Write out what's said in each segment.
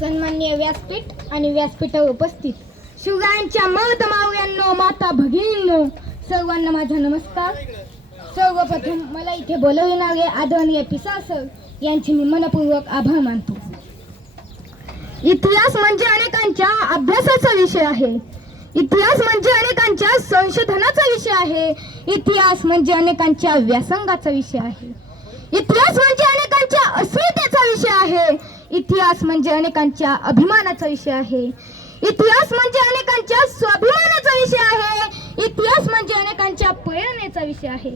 सन्माननीय व्यासपीठ आणि व्यासपीठावर उपस्थित शिवगायांच्या मत मावळ्यांनो, माता भगिनींनो, सर्वांना माझा नमस्कार. सर्वप्रथम मला इथे बोलविणारे आदरणीय पिसा सर यांचे मी मनपूर्वक आभार मानतो. इतिहास म्हणजे अनेकांच्या अभ्यासाचा विषय आहे. इतिहास म्हणजे अनेकांच्या संशोधनाचा विषय आहे. इतिहास म्हणजे अनेकांच्या व्यासंगाचा विषय आहे. इतिहास म्हणजे अनेकांच्या अस्मितेचा विषय आहे. इतिहास म्हणजे अनेकांच्या अभिमानाचा विषय आहे. इतिहास म्हणजे अनेकांच्या स्वाभिमानाचा विषय आहे. इतिहास म्हणजे अनेकांच्या प्रेरणेचा विषय आहे.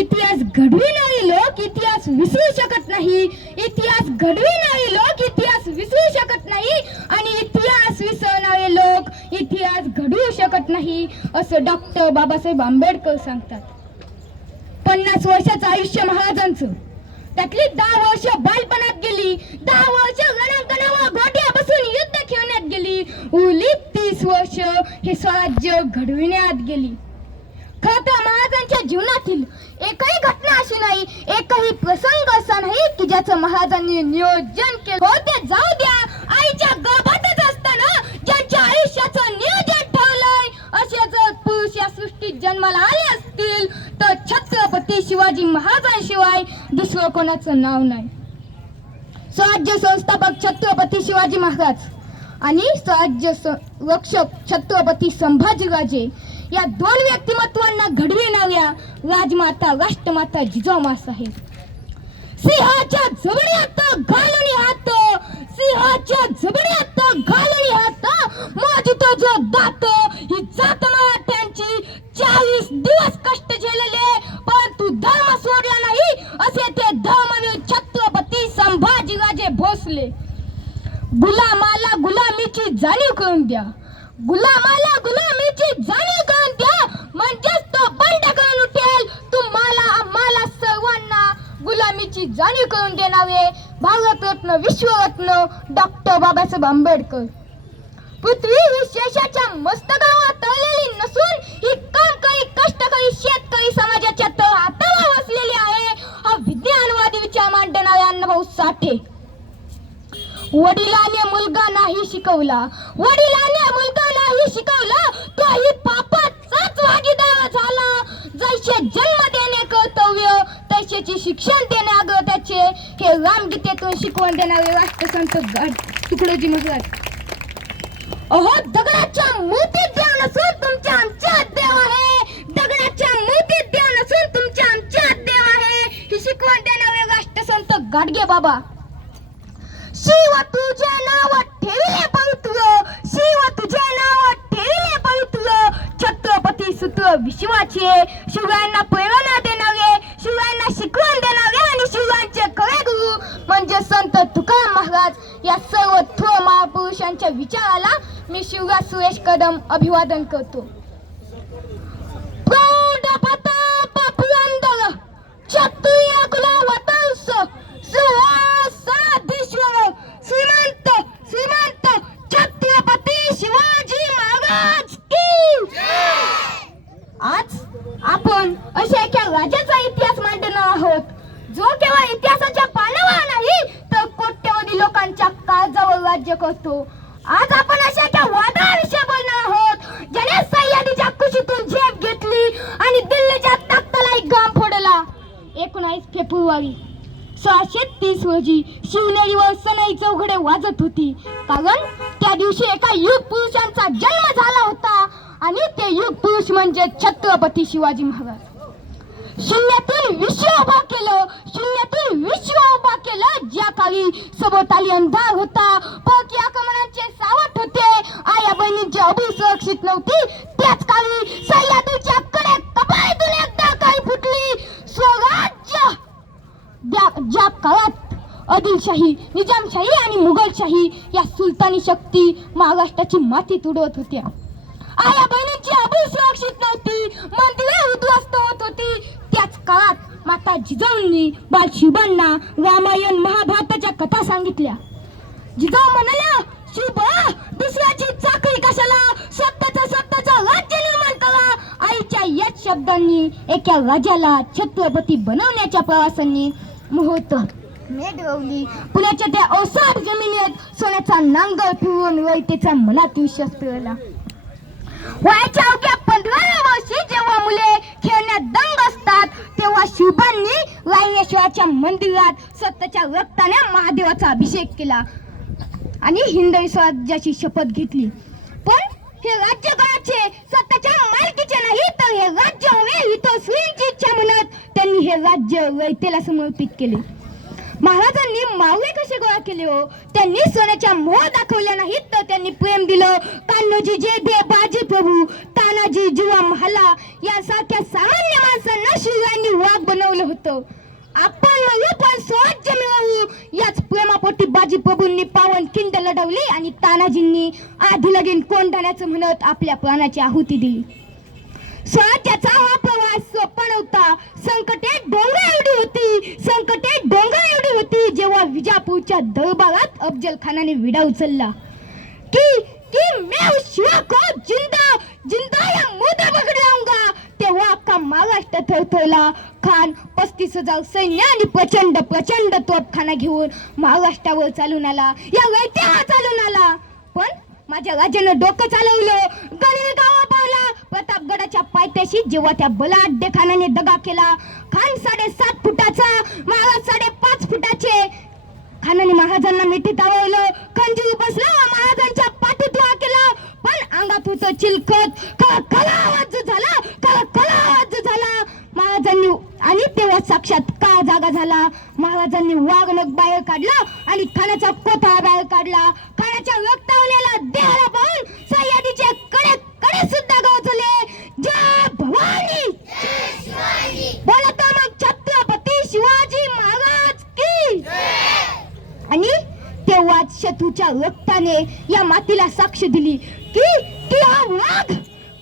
इतिहास घडविणारे लोक इतिहास विसरू शकत नाही. इतिहास घडविणारे लोक इतिहास विसरू शकत नाही आणि इतिहास विसरणारे लोक इतिहास घडवू शकत नाही असं डॉक्टर बाबासाहेब आंबेडकर सांगतात. 50 वर्षाचं आयुष्य महाराजांचं, त्यातली 10 वर्ष बालपणात गेली, 10 वर्ष रणांगणावर घोट्या बसून युद्ध खेळण्यात गेली, उरली 30 वर्ष हे स्वराज्य घडविण्यात गेली. खरं तर महाराजांच्या जीवनातील एकही घटना अशी नाही, एकही प्रसंग असा नाही की ज्याचं महाराजांनी नियोजन केलं. हो ते जाऊ द्या, आईच्या गर्भातच असताना ज्यांच्या आयुष्याचं नियोजन ठेवलंय असे जर पुरुष या सृष्टीत जन्माला आले असतील तर छत्रपती शिवाजी महाराजांशिवाय दुसरं कोणाचं नाव नाही. स्वराज्य संस्थापक छत्रपती शिवाजी महाराज आणि स्वराज्य रक्षक छत्रपती संभाजीराजे या 2 व्यक्तिमत्वांना घडविणाऱ्या राजमाता राष्ट्रमाता जिजाऊ साहेब. सिंहाच्या जबड्यात घालून हात, सिंहाच्या जबड्यात घालून हात, माझी जो दात ही जात मराठ्यांची 40 दिवस कष्ट झेलले परंतु धर्म सोडला नाही असे ते धर्मवीर छत्रपती संभाजीराजे भोसले. गुलामाला गुलामीची जाणीव करून द्या, गुलामाला गुलामीची जाणीव करून द्या, म्हणजेच तो बंड करून उठेल. तुम्हाला आम्हाला सर्वांना गुलामीची जाणीव करून देणारे भारतरत्न विश्वरत्न डॉक्टर बाबासाहेब आंबेडकर. पृथ्वी ही शेषाच्या मस्तकावर तळलेली नसून ही कामकरी कष्टकरी शेतकरी समाजाच्या तळहातावर वसलेली आहे. हा विज्ञानवादी विचार मांडणारे अण्णाभाऊ साठे. वडिलाने मुलगा नाही शिकवला, वडिलाने मुलगा नाही शिकवला, तोही पापाचाच भागीदार झाला. जैसे जन्म देणे कर्तव्य तसेचे शिक्षण देणे अगत्याचे हे रामगीतेतून शिकवण देणारे राष्ट्रसंत तुकडोजी महाराज. अहो दगडाच्या मूर्तीत देव नसून तुमच्या आमच्यात देव आहे, दगडाच्या मूर्तीत देव नसून तुमच्या आमच्यात देव आहे ही शिकवण देणारे राष्ट्रसंत गाडगे बाबा. शिव तुझे नाव ठेविले पवित्र, शिव तुझे नाव ठेविले पवित्र, छत्रपती सूत्र विश्वाचे, शिवरायांना प्रेरणा देणारे, शिवरायांना शिकवण देणारे आणि शिवरायांचे खरे गुरु म्हणजे संत तुकाराम महाराज. या सर्व थोर महापुरुषांच्या विचाराला मी शिवराज सुरेश कदम अभिवादन करतो. प्रौढ प्रताप पुरंदर क्षत्रिय कुलवंश सुहासाधीश्वर श्रीमंत श्रीमंत छत्रपती शिवाजी महाराज की जय. आज आपण अशा एका राजाचा इतिहास मांडणार आहोत जो केवळ इतिहासाच्या पानावर नाही तर कोट्यवधी लोकांच्या काळजावर राज्य करतो. आज आपण अशा एका वादळाविषयी बोलणार आहोत ज्याने सह्याद्रीच्या कुशीतून झेप घेतली आणि दिल्लीच्या तख्ताला घाम फोडला. 19 फेब्रुवारी 1630 रोजी शिवनेरीवर सनई चौघडे वाजत होती, कारण त्या दिवशी एका युग पुरुषांचा जन्म झाला होता आणि ते युग पुरुष म्हणजे छत्रपती शिवाजी महाराज. शून्यातून विश्व उभा केलं, शून्यातून विश्व उभा केलं. ज्या काळी सभोवताली अंधार होता, परकी आक्रमणांचे सावट होते, आया बहिणींची अबू सुरक्षित नव्हती, त्याच काळी सह्याद्रीच्या कडे कपाळीतून एकदा काही फुटली. स्वराज्य ज्या काळात आदिलशाही, निजामशाही आणि मुघलशाही या सुलतानी शक्ती महाराष्ट्राची माती तुडवत होत्या. आया बहिणींची अबू सुरक्षित नव्हती, मंदिरे उद्ध्वस्त होत होती. त्याच काळात माता जिजाऊंनी बालशिवांना रामायण महाभारताच्या कथा सांगितल्या. जिजाऊ म्हणाल्या, शिवबा दुसऱ्याची चाकरी कशाला, स्वतःच राज्य निर्माण करा. आईच्या याच शब्दांनी एका राजाला छत्रपती बनवण्याच्या प्रवासांनी मुहूर्त मेघ रवली. पुण्याच्या त्या ओसाड जमिनीत सोन्याचा नांगर फिरवून वैतेचा मनात विश्वास पिळला. वयाच्या अवघ्या 15व्या वर्षी जेव्हा मुले खेळण्यात दंग असतात तेव्हा शिवबांनी रायरेश्वराच्या मंदिरात स्वतःच्या रक्ताने महादेवाचा अभिषेक केला आणि हिंदवी स्वराज्याची शपथ घेतली. पण हे राज्य कोणाचे? स्वतःच्या मालकीचे नाही, तर हे राज्य हवे ही तो श्रींची इच्छा म्हणत त्यांनी हे राज्य रयतेला समर्पित केले. महाराजांनी मावळे कसे गोळा केले हो? त्यांनी सोन्याच्या मोह दाखवल्या नाहीत, तर त्यांनी प्रेम दिलं. कान्होजी जे दे बाजी प्रभू, तानाजी जीवा महाला यासारख्या सामान्य माणसांना शिवरायांनी वाघ बनवलं होतं. आपण मिळू पण स्वराज्य मिळवू याच प्रेमापोटी बाजी प्रभूंनी पावन खिंड लढवली आणि तानाजींनी आधी लगीन कोंढाण्याचं म्हणत आपल्या प्राणाची आहुती दिली. स्वराज्याचा हा प्रवास सोपा नव्हता. संकटे डोंगर एवढी होती, संकटे डोंगर एवढी होती. जेव्हा विजापूरच्या दरबारात अफजल खानाने विडा उचलला की मैं उस शिवा को जिंदा जिंदा या मुर्दा पकड़ लाऊंगा, तेव्हा अख्खा महाराष्ट्र थरथरला. खान 35,000 सैन्य आणि प्रचंड प्रचंड तोफखाना घेऊन महाराष्ट्रावर चालून आला, या वैत्यावर चालून आला. पण माझ्या राजानं डोकं चालवलं. गणित गावा पावला. प्रतापगडाच्या पायथ्याशी जेव्हा त्या बलाढ्य खानाने दगा केला. खान 7.5 फुटाचा, महाराज 5.5 फुटाचे. खानाने महाराजांना मिठीत आवळलं, खंजीर बसला, महाराजांच्या पाठीत वा केला. पण अंगात होतं चिलखत. कळा आवाज झाला, कळा आवाज झाला महाराजांनी. आणि तेव्हा साक्षात काळ जागा झाला. महाराजांनी वाघनख बाहेर काढला आणि खानाचा कोथा बाहेर काढला. खानाच्या रक्तावलेला देहाला पाहून सह्याद्रीचे कडे कडे सुद्धा गवसले. जय भवानी, बोलतो मग छत्रपती शिवाजी महाराज की. आणि तेव्हाच शत्रूच्या रक्ताने या मातीला साक्ष दिली की हा वाघ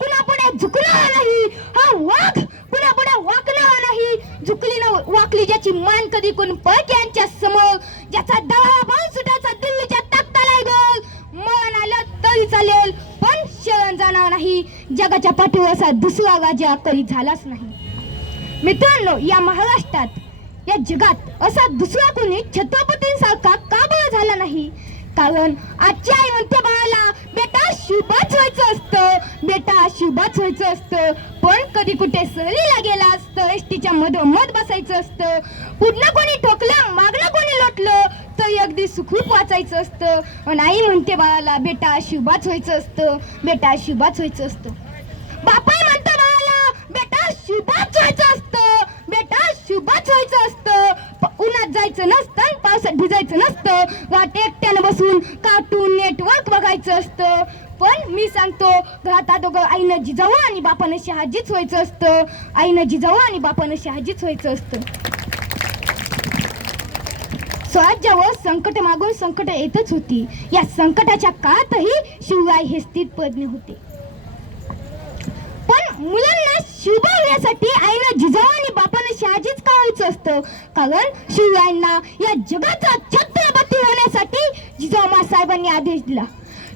कुणापुढे झुकणार नाही, हा वाघ कुणापुढे वाकणार नाही. झुकली न वाकली ज्याची मान कधी कोण पळक्यांच्या समोर, ज्याचा दळा पाऊस सुटाचा दिल्लीच्या तख्ताला गोल. मरण आलं तरी चालेल पण शरण जाणार नाही. जगाच्या पाठीवर असा दुसरा राजा कधी झालाच नाही. मित्रांनो, या महाराष्ट्रात, या जगात असा दुसरा कोणी छत्रपतींसारखा का बरं झाला नाही? कारण आजच्या आई म्हणते बाळाला, बेटा शिवबाच व्हायचं असतं, बेटा शिवबाच व्हायचं असतं. पण कधी कुठे सहलीला गेला असतं, एसटीच्या मधोमध बसायचं असतं. पुढलं कोणी ठोकलं, मागलं कोणी लोटलं तरी अगदी सुखरूप वाचायचं असतं. पण आई म्हणते बाळाला, बेटा शिवबाच व्हायचं असतं, बेटा शिवबाच व्हायचं असतं. बापाई म्हणतं बाळाला, बेटा शिवबाच व्हायचं असतं, बेटा शिवबाच व्हायचं असतं. उन्हात जायचं नसतं, पावसात भिजायचं नसतं, वाट एकट्यानं बसून कार्टून नेटवर्क बघायचं असतं. पण मी सांगतो, घरात दोघं आईनं जिजावं आणि बापानं शहाजीच व्हायचं असतं, आईनं जिजावं आणि बापानं शहाजीच व्हायचं असतं. स्वराज्यावर संकट मागून संकट येतच होती. या संकटाच्या काळातही शिवराय हे स्थितप्रज्ञ होते. पण मुलांना शिवबा होण्यासाठी आईनं जिजाऊ आणि बापानं शहाजीच का व्हायचं असतं? कारण शिवरायांना या जगाचा छत्रपती होण्यासाठी जिजाऊ साहेबांनी आदेश दिला.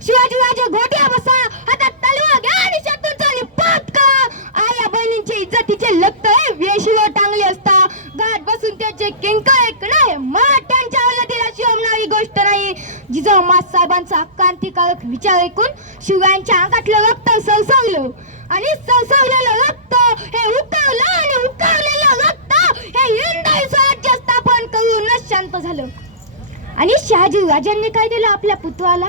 शिवाजी राजे घोड्या बसा, हातात तलवार घ्या आणि शत्रूचा निपात करा. आया बहिणींचे इज्जतीचे लक्त वेशीवर टांगले असता घाट बसून त्याचे किंकर ऐकणं हे मराठ्यांच्या अवलादीला शोभणारी गोष्ट नाही. जिजाऊ साहेबांचा क्रांतिकारक विचार ऐकून शिवरायांच्या अंगातलं रक्त सळसळलं आणि सळसळलेलं रक्त हे उकळलं आणि उकळलेलं रक्त हे हिंदवी स्वराज्य स्थापन करूनच शांत झालं. आणि शहाजी राजांनी काय दिलं आपल्या पुत्राला?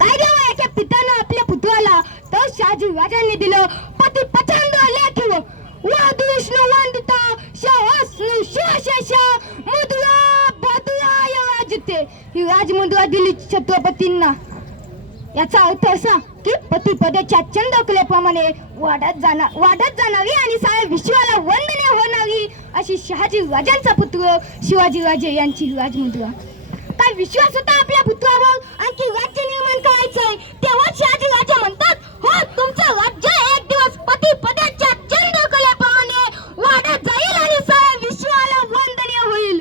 काय द्यावं याच्या पित्यानं आपल्या पुत्राला? तर शहाजी राजांनी दिलं पती पचंद लेखिव वाद विष्णू वंदिता शहास्नु शिवशेष मुद्रा बदुराय राजते. ही राजमुद्रा दिली छत्रपतींना. याचा अर्थ असा की पतीपदेच्या चंद्रकलेप्रमाणे वाढत जाणारी आणि साऱ्या विश्वाला वंदनीय होणारी अशी शहाजी राजांचा पुत्र शिवाजी राजे यांची राजमुद्रा. काय विश्वास होता आपल्या पुत्रावर? आणखी राज्य निर्माण करायचंय. तेव्हा शहाजी राजे म्हणतात, हो तुमचं राज्य एक दिवस पतीपदेच्या चंद्रकलेप्रमाणे वाढत जाईल आणि साऱ्या विश्वाला वंदनीय होईल.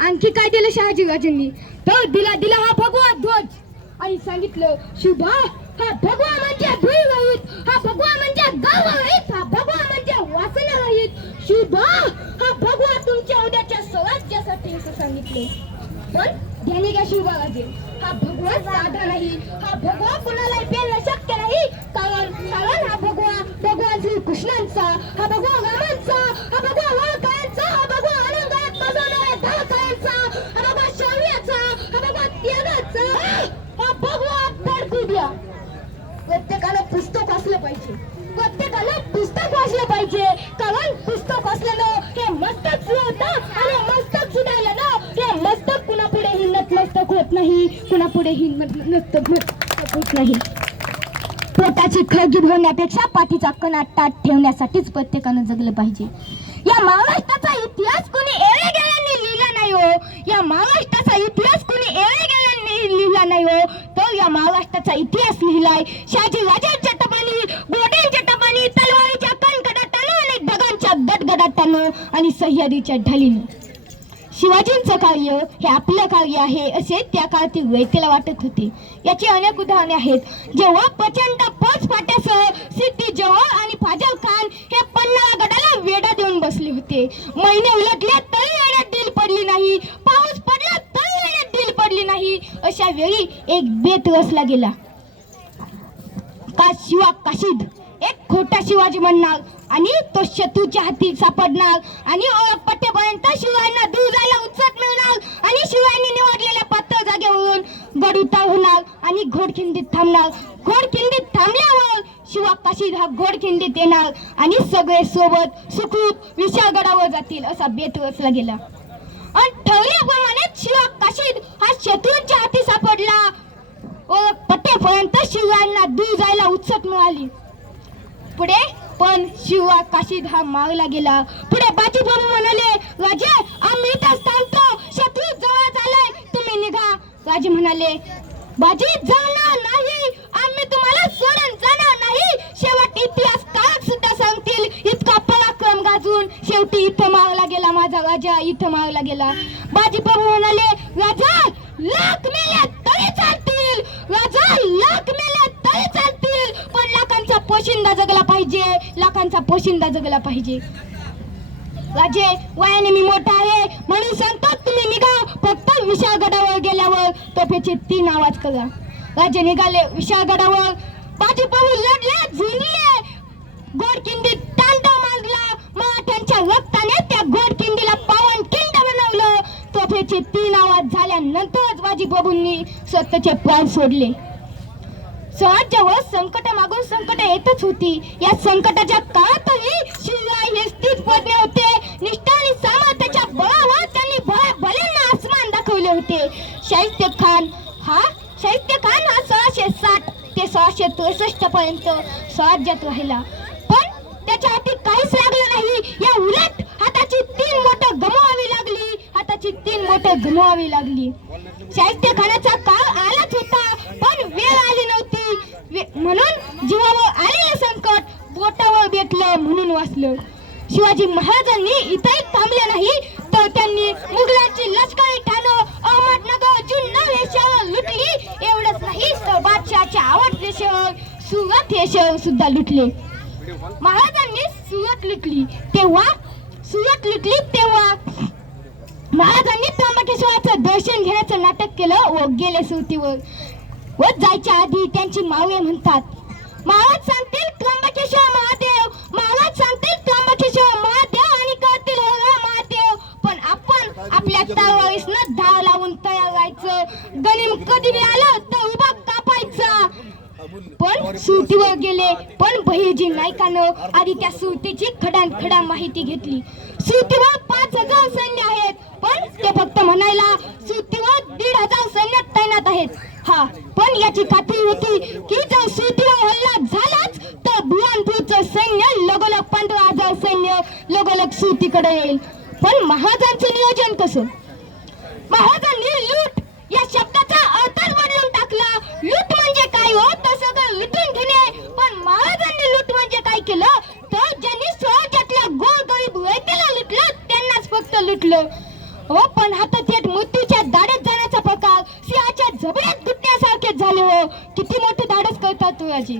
आणखी काय दिलं शहाजी राजांनी? तर दिला हा भगवा ध्वज आणि सांगितलं, शुभा हा भगवा म्हणजे धुळ रहित, हा भगवा म्हणजे गाव रहित, हा भगवा म्हणजे वासना रहित. शुभा हा भगवा तुमच्या उद्याच्या स्वराज्यासाठी असं सांगितलं. पण ध्यानी घ्या शिवबाबाजी. हा भगवा साधा नाही, हा भगवा कुणालाही पेलणं शक्य नाही. कारण हा भगवा श्री कृष्णांचा, हा भगवा रामांचा, हा भगवा वाळकायांचा, हा भगवा अलंकारात बसवणाऱ्या ढाकायांचा, हा भगवा शौर्याचा, हा भगवा त्यागाचा, हा भगवा धडकू द्या. प्रत्येकाला पुस्तक वाचलं पाहिजे, प्रत्येकाला पुस्तक वाचलं पाहिजे. कारण पुस्तक वाचल्यानं हे मस्तक सुधारतं आणि मस्तक सुधारलं ना हे मस्तक कुणापुढेही नतमस्तक होत नाही, कुणापुढेही नतमस्तक होत नाही. पोटाची खळगी भरण्यापेक्षा पाठीचा कणा ताट ठेवण्यासाठीच प्रत्येकानं जगलं पाहिजे. या महाराष्ट्राचा इतिहास कोणी येळेगेळ्यांनी लिहिला नाही हो. या महाराष्ट्राचा इतिहास कोणी येळेगेळ्यांनी लिहिला नाही हो. तर या महाराष्ट्राचा इतिहास लिहिलाय शहाजी राजांच्या टपानी, घोड्यांच्या टपानी, तलवारीच्या कणकडाटानं आणि ढगांच्या गडगडाटानं आणि सह्याद्रीच्या ढालीनं. शिवाजींचं कार्य हे आपलं कार्य आहे असे त्या काळातील व्यक्तीला वाटत होते. याची अनेक उदाहरणे आहेत. जेव्हा प्रचंड फौज फाट्यासह सिद्धी जोहर आणि फाजल खान हे पन्हाळा गडाला वेढा देऊन बसले होते. महिने उलटले तरी वेड्यात ढील पडली नाही, पाऊस पडला तरी वेड्यात ढील पडली नाही. अशा वेळी एक बेत रचला गेला. का शिवा काशीद एक खोटा शिवाजी म्हणणार आणि तो शत्रूच्या हाती सापडणार आणि पट्टेपर्यंत शिवांना दूर जायला उत्सुक मिळणार आणि शिवांनी निवडलेल्या पात्र जागेवरून गड उतार होणार आणि घोडखिंडीत थांबणार. घोडखिंडीत थांबल्यावर शिवा काशीद हा घोडखिंडीत येणार आणि सगळे सोबत सुखरूप विशाळगडावर जातील असा बेत रचला गेला. आणि ठरल्याप्रमाणे शिवा काशीद हा शत्रूच्या हाती सापडला व पट्टेपर्यंत शिवांना दूर जायला उत्सुक मिळाली. पुढे पण शिवा काशीद हा मारला गेला. पुढे बाजीप्रभू म्हणाले, राजे आम्ही इथं थांबतो, शत्रू जवळ आलाय, तुम्ही निघा. राजे म्हणाले, बाजी जाणार नाही, आम्ही तुम्हाला सोडून जाणार नाही. शेवट इतिहास काळ सुद्धा सांगतील इतका पराक्रम गाजून शेवटी इथं मारला गेला माझा राजा, इथं मारला गेला. बाजीप्रभू म्हणाले, राजा लाख मेले तरी चालतील, राजा लाख मेले तरी चालतील, पण लाखांचा पोशिंदा जगला पाहिजे, लाखांचा पोशिंदा जगला पाहिजे. राजे वयाने मी मोठा आहे म्हणून सांगतो तुम्ही निघा, फक्त विशाळगडावर गेल्यावर तोफेचे 3 आवाज करा. राजे निघाले विशाळगडावर. बाजीप्रभू लढले, झुंजले, घोडखिंडीत तांडव मारला. मराठ्यांच्या रक्ताने त्या घोडखिंडीला पावनखिंड बनवलं. तोफेचे 3 आवाज झाल्यानंतरच बाजीप्रभूंनी स्वतःचे प्राण सोडले. स्वराज्यावर संकट मागून संकट येतच होती. या संकटाच्या काळातही शिवराय हे स्थितप्रज्ञ होते. निष्ठा आणि सामर्थ्याच्या बळावर त्यांनी भल्यांना आसमान दाखवले होते. शाहिस्ते खान हा 1660 ते 1663 पर्यंत स्वराज्यात राहिला, पण त्याच्या हाती काहीच लागलं नाही. या उलट हाताची 3 बोटं गमवावी लागली. शाहिस्ते खानाचा काळ आलाच होता, पण वेळ आली नव्हती. म्हणून जीवावर आलेलं संकट बोटावर बेतलं म्हणून वाचलं. शिवाजी महाराजांनी इथेही थांबले नाही, तर त्यांनी मुघलांची लष्करी ठाणं अहमदनगर, जुन्नर हे शहर लुटली. एवढंच नाही तर बादशहाचे आवडते शहर सुरत हे शहर सुद्धा लुटले. महाराजांनी सुरत लुटली तेव्हा महाराजांनी त्र्यंबकेश्वराचं दर्शन घेण्याचं नाटक केलं व गेले सुरतीवर. व जायच्या आधी त्यांची मावळे म्हणतात, महाराज सांगतील त्र्यंबकेश्वर महादेव, महाराज सांगतील त्र्यंबकेश्वर महादेव आणि करतील महादेव. पण आपण आपल्या तलवारीसनं धार लावून तयार राहायचं, गनिम कधी आलं तर उभा कापायचा. पण सुरतीवर गेले, पण बहिर्जी नायकानं आधी त्या सुरतीची खडानखडा माहिती घेतली. सुरतीवर 5000 सैन्य आहेत, पण ते फक्त म्हणायला सुरतीवर 1500 सैन्य तैनात आहेत. हा, पण याची खात्री होती की जर सुरतीवर हल्ला झालाच तर बुरहानपूरचं सैन्य लगोलग 15000 सैन्य लगोलग सुरतीकडे येईल. पण महाराजांचं नियोजन कसं? महाराजांनी लूट या शब्दाचा अर्थच बदलून टाकला. लूट म्हणजे काय हो, तर सगळं लुटून घेणे. पण महाराजांनी लूट म्हणजे काय केलं, तर ज्यांनी स्वराज्यातल्या गोरगरीब व्यक्तीला लुटलं त्यांनाच फक्त लुटलं. हो, पण आता थेट मृत्यूच्या दाढेत जाण्याचा प्रकार सिंहाच्या जबड्यात गुटण्यासारखे झाले. हो, किती मोठे धाडस करतात तुझी.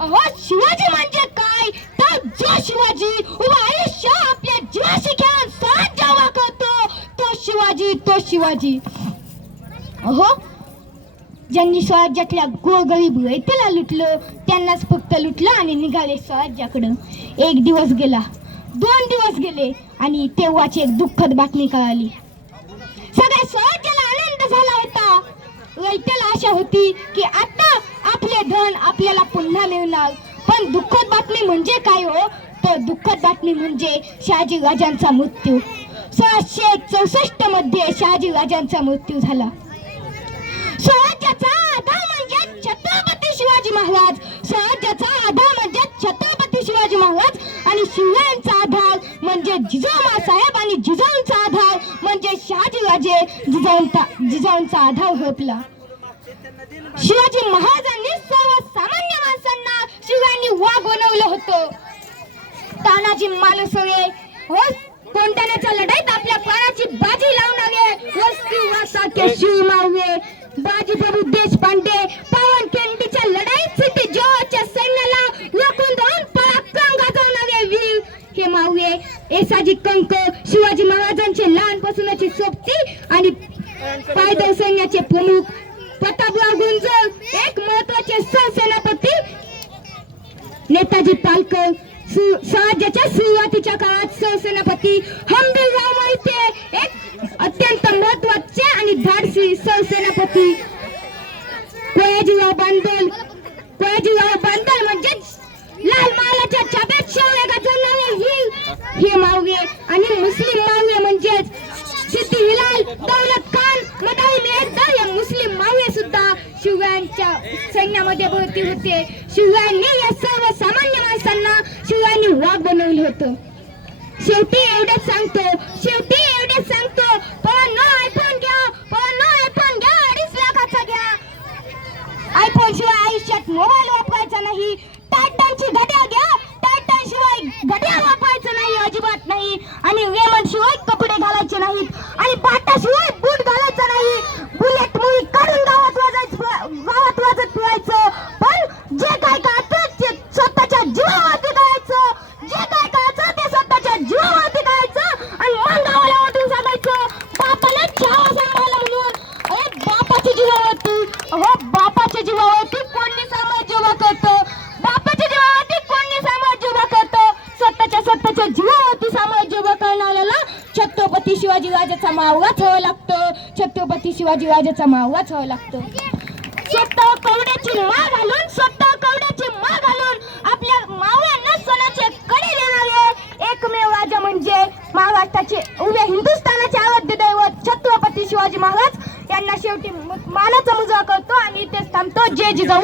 अहो, शिवाजी म्हणजे काय, तर जो शिवाजी उभा आयुष्य आपल्या जीवाशी खेळून स्वराज्य उभा करतो तो शिवाजी. अहो, ज्यांनी स्वराज्यातल्या गोरगरीब रयतेला लुटलं त्यांनाच फक्त लुटलं आणि निघाले स्वराज्याकडं. 1 दिवस गेला, 2 दिवस गेले आणि तेव्हाची एक दुःखद बातमी कळाली. सगळ्या स्वराज्याला आनंद झाला होता. रयतेला आशा होती की आता आपले धन आपल्याला पुन्हा मिळणार. पण दुःखद बातमी म्हणजे काय हो? तर दुःखद बातमी म्हणजे शहाजी राजांचा मृत्यू. 1664 मध्ये शहाजी राजांचा मृत्यू झाला. स्वराज्याचा आधार म्हणजे छत्रपती शिवाजी महाराज. स्वराज्याचा आधार म्हणजे छत्रपती शिवाजी महाराज आणि शिवरायांचा आधार म्हणजे जिजाऊ साहेब आणि जिजाऊंचा आधार म्हणजे शहाजी राजे. जिजाऊंचा आधार होपला. शिवाजी महाराजांनी सर्वसामान्य माणसांना शिवरायांनी वाघ बनवलं होतं. तानाजी मालुसरे कोंढाण्याच्या लढाईत आपल्या प्राणाची बाजी लावणारे वस्तीवासाचे शिव मावळे, बाजीप्रभू देशपांडे पावनखिंडीच्या लढाईत सिटी जोहरच्या सैन्याला रोखून धरून पराक्रम गाजवणारे वीर हे मावळे. येसाजी कंक शिवाजी महाराजांचे लहानपासूनची सोबती आणि पायदळ सैन्याचे प्रमुख. प्रतापराव गुंजर एक महत्वाचे सरसेनापती. नेताजी पालकर स्वराज्याच्या सुरुवातीच्या काळात सरसेनापती. हंबीरराव मोहिते एक अत्यंत महत्वाचे आणि धाडसी सरसेनापती. कोयाजीराव बांदल म्हणजे लाल महालाच्या छाप्यात शौर्य गाजवणारे वीर हे मावळे. आणि मुस्लिम मावळे म्हणजेच सिद्दी हिलाल, दौलत खान, मदारी मेहरदार हे मुस्लिम मावळे सुद्धा शिवरायांच्या सैन्यामध्ये भरती होते. शिवरायांनी या सर्वसामान्य माणसांना शिवरायांनी वाघ बनवलं होतं. शेवटी एवढेच सांगतो पवांनो आयफोन घ्या, 2.5 लाखाचा घ्या. आयफोन शिवाय आयुष्यात मोबाईल वापरायचा नाही. टायटनची घड्याळ घ्या, टायटन शिवाय घड्याळ वापरायचं नाही, अजिबात नाही. आणि रेमंड शिवाय कपडे घालायचे नाहीत आणि बाटा शिवाय बूट घालायचा नाही. बुलेट मुळी काढून गावात वाजत फिरायचं. पण जे काय करायचं ते स्वतःच्या जीवावरती करायचं. जे काय करायचं ते स्वतःच्या जीवावरती करायचं आणि मन गावाला वाटून सांगायचं बापाला छावा सांभाळला म्हणून. अरे बापाच्या जीवावरती कोणी साम्राज्य उभा करतं? बापाच्या जीवावरती कोणी साम्राज्य उभा करतं? स्वतःच्या जीवावरती साम्राज्य उभा करणाऱ्याला छत्रपती शिवाजी राजाचा मावळाच हवा लागतं. छत्रपती शिवाजी राजाचा मावळाच हवा लागतं. स्वतः कवड्याची माळ घालून आपल्या मावळ्यांना सोन्याचे कडे देणारे एकमेव राजा म्हणजे महाराष्ट्राचे उभे हिंदुस्थानाचे आराध्य दैवत छत्रपती शिवाजी महाराज यांना शेवटी मानाचा मुजरा करतो आणि इथेच थांबतो. जय जिजाऊ.